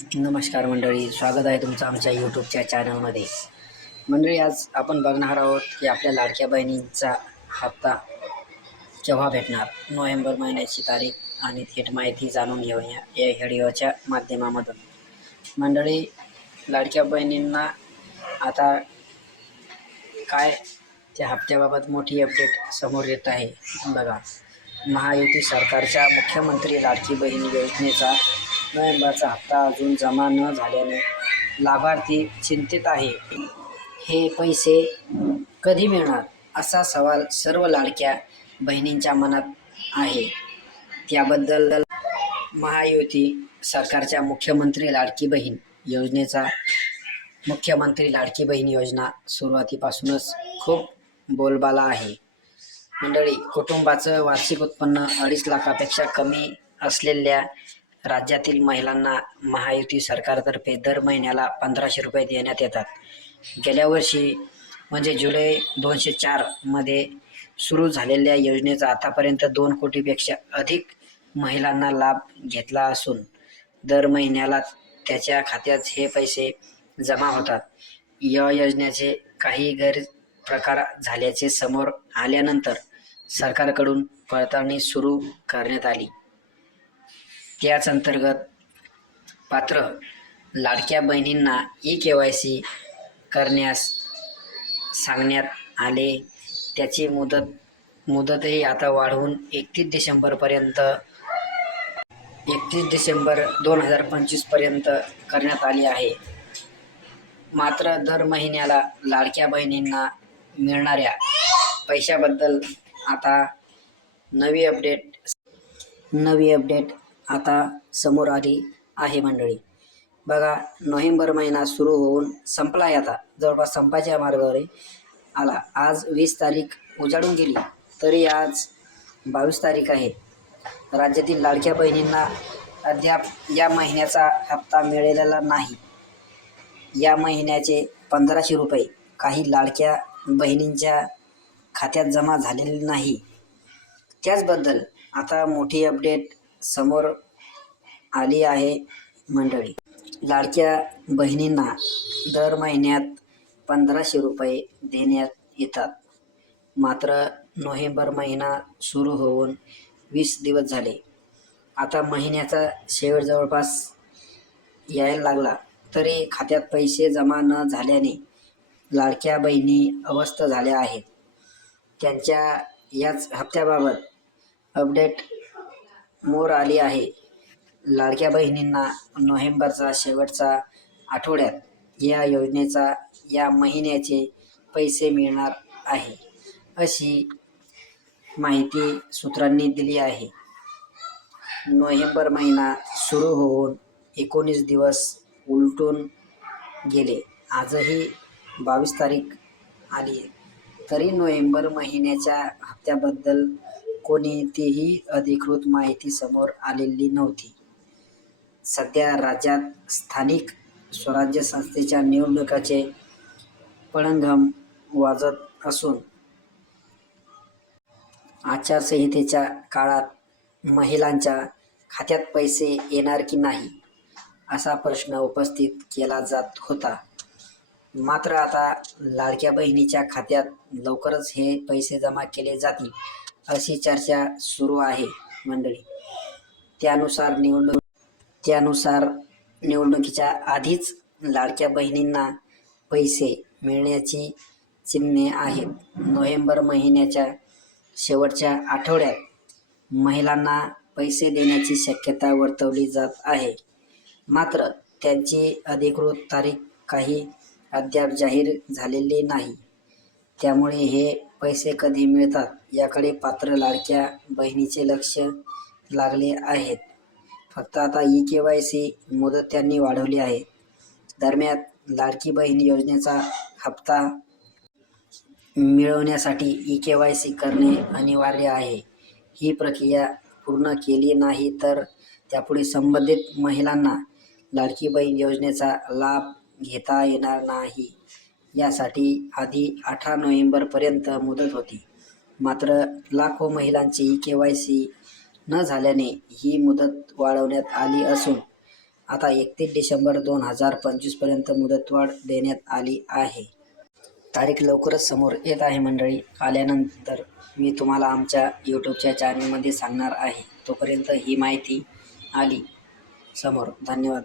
नमस्कार मंडळी स्वागत आहे तुमचं आमच्या यूट्यूबच्या चॅनलमध्ये मंडळी आज आपण बघणार आहोत की आपल्या लाडक्या बहिणींचा हप्ता केव्हा भेटणार? नोव्हेंबर महिन्याची तारीख आणि थेट माहिती जाणून घेऊया या व्हिडिओच्या माध्यमामधून. मंडळी लाडक्या बहिणींना आता काय त्या हप्त्याबाबत मोठी अपडेट समोर येत आहे? बघा महायुती सरकारच्या मुख्यमंत्री लाडकी बहीण योजनेचा नोव्हेंबरचा हप्ता अजून जमा न झाल्याने लाभार्थी चिंतित आहे. हे पैसे कधी मिळणार असा सवाल सर्व लाडक्या बहिणींच्या मनात आहे. त्याबद्दल महायुती सरकारच्या मुख्यमंत्री लाडकी बहीण योजनेचा मुख्यमंत्री लाडकी बहीण योजना सुरुवातीपासूनच खूप बोलबाला आहे. मंडळी कुटुंबाचं वार्षिक उत्पन्न अडीच लाखापेक्षा कमी असलेल्या राज्यातील महिलांना महायुती सरकारतर्फे दर महिन्याला पंधराशे रुपये देण्यात येतात. गेल्या वर्षी म्हणजे जुलै दोनशे चारमध्ये सुरू झालेल्या योजनेचा आतापर्यंत दोन कोटीपेक्षा अधिक महिलांना लाभ घेतला असून दर महिन्याला त्याच्या खात्यात हे पैसे जमा होतात. या योजनेचे काही गैरप्रकार झाल्याचे समोर आल्यानंतर सरकारकडून पडताळणी सुरू करण्यात आली. त्याच अंतर्गत पात्र लाडक्या बहिणींना ई के वाय सी करण्यास सांगण्यात आले. त्याची मुदत मुदतही आता वाढवून एकतीस डिसेंबरपर्यंत एकतीस डिसेंबर दोन हजार पंचवीसपर्यंत करण्यात आली आहे. मात्र दर महिन्याला लाडक्या बहिणींना मिळणाऱ्या पैशाबद्दल आता नवी अपडेट नवी अपडेट आता समोर आली आहे मंडळी. बघा नोव्हेंबर महिना सुरू होऊन संपला आहे आता. जवळपास संपाच्या मार्गावर आला. आज वीस तारीख उजाडून गेली. तरी आज बावीस तारीख आहे. राज्यातील लाडक्या बहिणींना अद्याप या महिन्याचा हप्ता मिळालेला नाही. या महिन्याचे पंधराशे रुपये काही लाडक्या बहिणींच्या खात्यात जमा झालेले नाही. त्याचबद्दल आता मोठी अपडेट समोर आली आहे मंडळी. लाडक्या बहिणींना दर महिन्यात पंधराशे रुपये देण्यात येतात. मात्र नोव्हेंबर महिना सुरू होऊन वीस दिवस झाले. आता महिन्याचा शेवट जवळपास यायला लागला. तरी खात्यात पैसे जमा न झाल्याने लाडक्या बहिणी अवस्थ झाल्या आहेत. त्यांच्या याच हप्त्याबाबत अपडेट मोर आली आहे. लाडक्या बहिणींना नोव्हेंबरचा शेवटचा आठवड्यात या योजनेचा या महिन्याचे पैसे मिळणार आहे अशी माहिती सूत्रांनी दिली आहे. नोव्हेंबर महिना सुरू होऊन एकोणीस दिवस उलटून गेले. आजही बावीस तारीख आली तरी नोव्हेंबर महिन्याच्या हप्त्याबद्दल कोणतीही अधिकृत माहिती समोर आलेली नव्हती. सध्या राज्यात स्थानिक स्वराज्य संस्थेच्या निवडणुकाचे पळंगम वाजत असून आचारसंहितेच्या काळात महिलांच्या खात्यात पैसे येणार की नाही असा प्रश्न उपस्थित केला जात होता. मात्र आता लाडक्या बहिणीच्या खात्यात लवकरच हे पैसे जमा केले जातील. अशी चर्चा सुरू आहे मंडळी. त्यानुसार निवडणूक त्यानुसार निवडणुकीच्या आधीच लाडक्या बहिणींना पैसे मिळण्याची चिन्हे आहेत. नोव्हेंबर महिन्याच्या शेवटच्या आठवड्यात महिलांना पैसे देण्याची शक्यता वर्तवली जात आहे. मात्र त्यांची अधिकृत तारीख काही अद्याप जाहीर झालेली नाही. त्यामुळे हे पैसे कधी मिळतात याकडे पात्र लाडक्या बहिणीचे लक्ष लागले आहेत. फक्त आता ई के वाय सी मुदत त्यांनी वाढवली आहे. दरम्यान लाडकी बहीण योजनेचा हप्ता मिळवण्यासाठी ई के वाय सी करणे अनिवार्य आहे. ही प्रक्रिया पूर्ण केली नाही तर त्यापुढे संबंधित महिलांना लाडकी बहीण योजनेचा लाभ घेता येणार नाही. यासाठी आधी अठरा नोव्हेंबरपर्यंत मुदत होती. मात्र लाखो महिलांची के वाय सी न झाल्याने ही मुदत वाढवण्यात आली असून आता एकतीस डिसेंबर दोन हजार पंचवीसपर्यंत मुदतवाढ देण्यात आली आहे. तारीख लवकरच समोर येत आहे मंडळी. आल्यानंतर मी तुम्हाला आमच्या यूट्यूबच्या चॅनलमध्ये सांगणार आहे. तोपर्यंत ही माहिती आली. समोर. धन्यवाद.